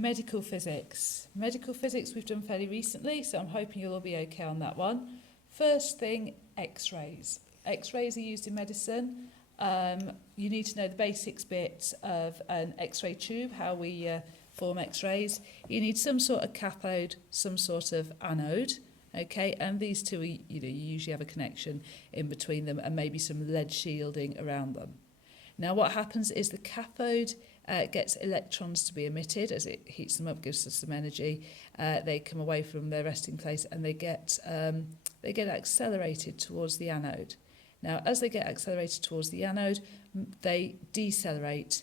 medical physics. Medical physics we've done fairly recently, so I'm hoping you'll all be okay on that one. First thing, X-rays. X-rays are used in medicine. You need to know the basics bit of an X-ray tube, how we form X-rays. You need some sort of cathode, some sort of anode. Okay, and these two, you usually have a connection in between them and maybe some lead shielding around them. Now what happens is the cathode gets electrons to be emitted as it heats them up, gives us some energy. They come away from their resting place and they get accelerated towards the anode. Now as they get accelerated towards the anode, they decelerate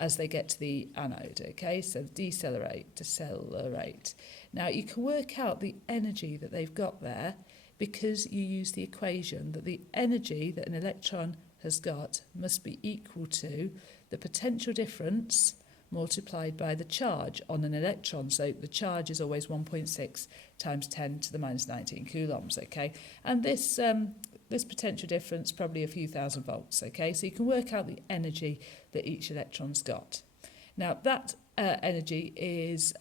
as they get to the anode, okay? So decelerate. Now you can work out the energy that they've got there because you use the equation that the energy that an electron has got must be equal to the potential difference multiplied by the charge on an electron. So the charge is always 1.6 times 10 to the minus 19 coulombs, okay? And this potential difference probably a few thousand volts, okay? So you can work out the energy that each electron's got. Now that energy is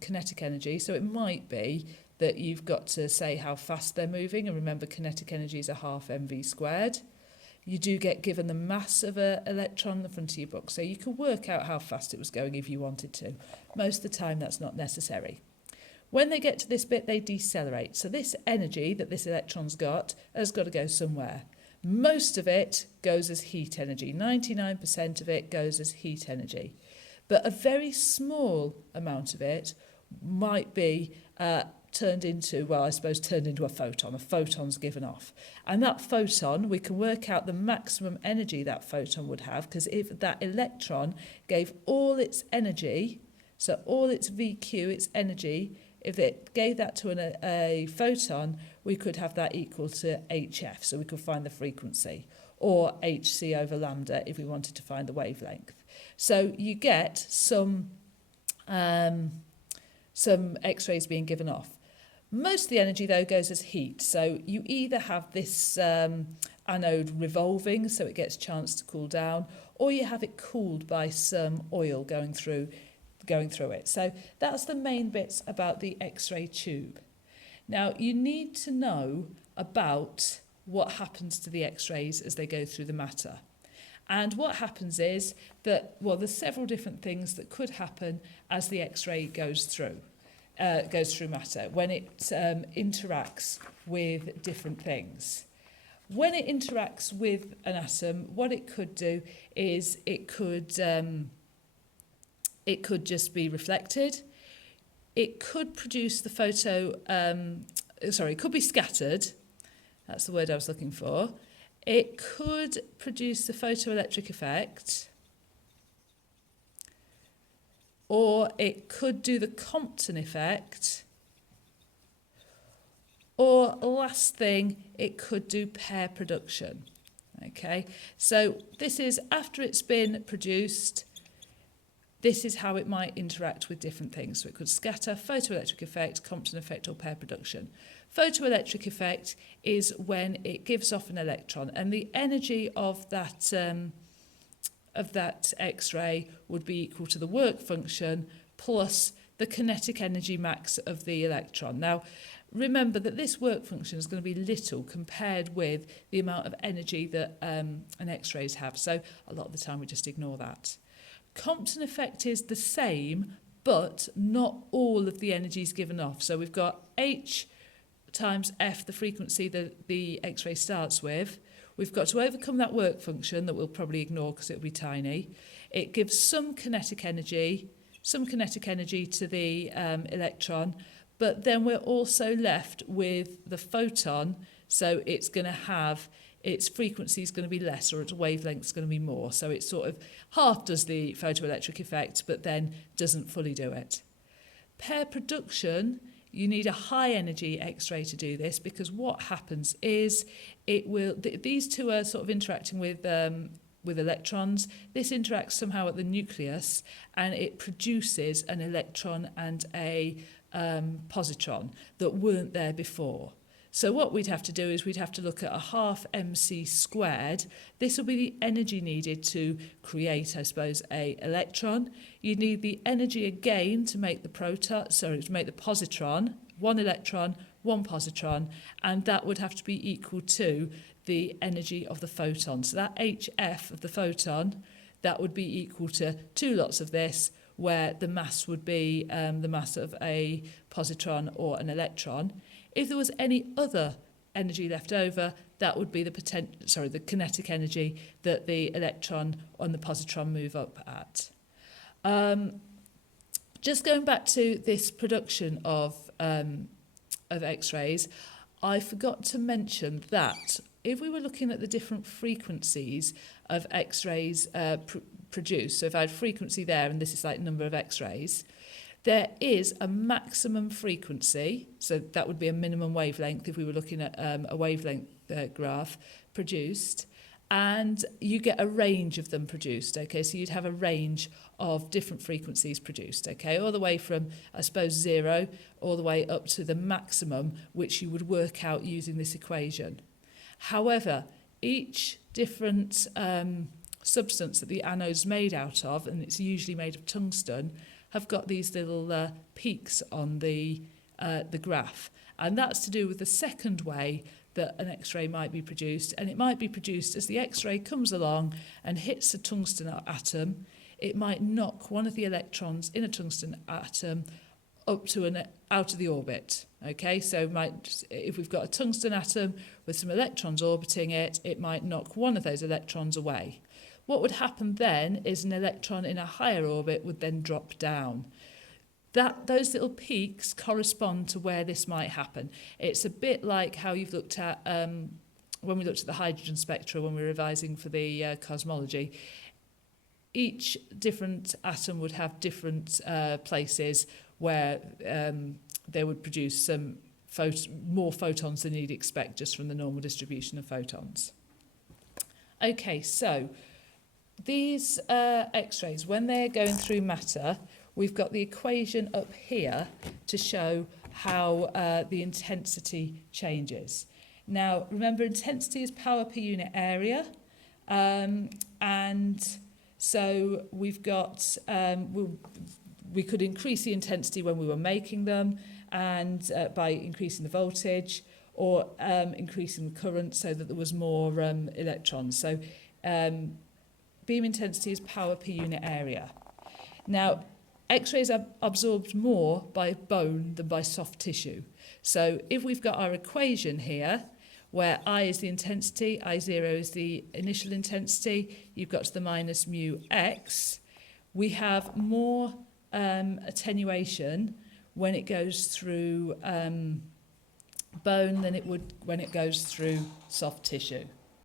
kinetic energy, so it might be that you've got to say how fast they're moving, and remember kinetic energy is a half mv squared. You do get given the mass of an electron in the front of your book, so you can work out how fast it was going if you wanted to. Most of the time that's not necessary. When they get to this bit, they decelerate. So this energy that this electron's got has got to go somewhere. Most of it goes as heat energy. 99% of it goes as heat energy. But a very small amount of it might be turned into a photon. A photon's given off. And that photon, we can work out the maximum energy that photon would have, because if that electron gave all its energy, so all its VQ, its energy, if it gave that to a photon, we could have that equal to HF, so we could find the frequency, or HC over lambda if we wanted to find the wavelength. So you get some X-rays being given off. Most of the energy, though, goes as heat. So you either have this anode revolving, so it gets a chance to cool down, or you have it cooled by some oil going through it. So that's the main bits about the X-ray tube. Now, you need to know about what happens to the X-rays as they go through the matter. And what happens is that, there's several different things that could happen as the X-ray goes through matter when it interacts with different things. When it interacts with an atom, what it could do is it could just be reflected. It could produce the it could be scattered. That's the word I was looking for. It could produce the photoelectric effect, or it could do the Compton effect, or last thing, it could do pair production. Okay, so this is after it's been produced. This is how it might interact with different things. So it could scatter, photoelectric effect, Compton effect, or pair production. Photoelectric effect is when it gives off an electron, and the energy of that X-ray would be equal to the work function plus the kinetic energy max of the electron. Now, remember that this work function is going to be little compared with the amount of energy that an X-rays have. So a lot of the time we just ignore that. Compton effect is the same, but not all of the energy is given off. So we've got H times F, the frequency that the X-ray starts with. We've got to overcome that work function that we'll probably ignore because it'll be tiny. It gives some kinetic energy to the electron, but then we're also left with the photon, so it's going to have its frequency is going to be less, or its wavelength is going to be more. So it sort of half does the photoelectric effect, but then doesn't fully do it. Pair production, you need a high energy X-ray to do this, because what happens is these two are sort of interacting with electrons. This interacts somehow at the nucleus, and it produces an electron and a positron that weren't there before. So what we'd have to do is we'd have to look at a half mc squared. This will be the energy needed to create, I suppose, a electron. You need the energy again to make the to make the positron, one electron, one positron, and that would have to be equal to the energy of the photon. So that HF of the photon, that would be equal to 2 lots of this, where the mass would be the mass of a positron or an electron. If there was any other energy left over, that would be the kinetic energy that the electron and the positron move up at. Just going back to this production of X-rays, I forgot to mention that if we were looking at the different frequencies of X-rays produced, so if I had frequency there and this is like number of X-rays, there is a maximum frequency, so that would be a minimum wavelength if we were looking at a wavelength graph produced, and you get a range of them produced, okay? So you'd have a range of different frequencies produced, okay? All the way from, I suppose, 0, all the way up to the maximum, which you would work out using this equation. However, each different substance that the anode's made out of, and it's usually made of tungsten, have got these little peaks on the graph. And that's to do with the second way that an X-ray might be produced. And it might be produced as the X-ray comes along and hits a tungsten atom. It might knock one of the electrons in a tungsten atom up to out of the orbit. Okay, so if we've got a tungsten atom with some electrons orbiting it, it might knock one of those electrons away. What would happen then is an electron in a higher orbit would then drop down. Those little peaks correspond to where this might happen. It's a bit like how you've looked at, when we looked at the hydrogen spectra when we were revising for the cosmology. Each different atom would have different places where they would produce some more photons than you'd expect just from the normal distribution of photons. Okay, so these X-rays, when they're going through matter, we've got the equation up here to show how the intensity changes. Now, remember, intensity is power per unit area, and so we've got, we could increase the intensity when we were making them, and by increasing the voltage, or increasing the current so that there was more electrons. So beam intensity is power per unit area. Now, X-rays are absorbed more by bone than by soft tissue. So if we've got our equation here, where I is the intensity, I0 is the initial intensity, you've got to the minus mu x, we have more attenuation when it goes through bone than it would when it goes through soft tissue.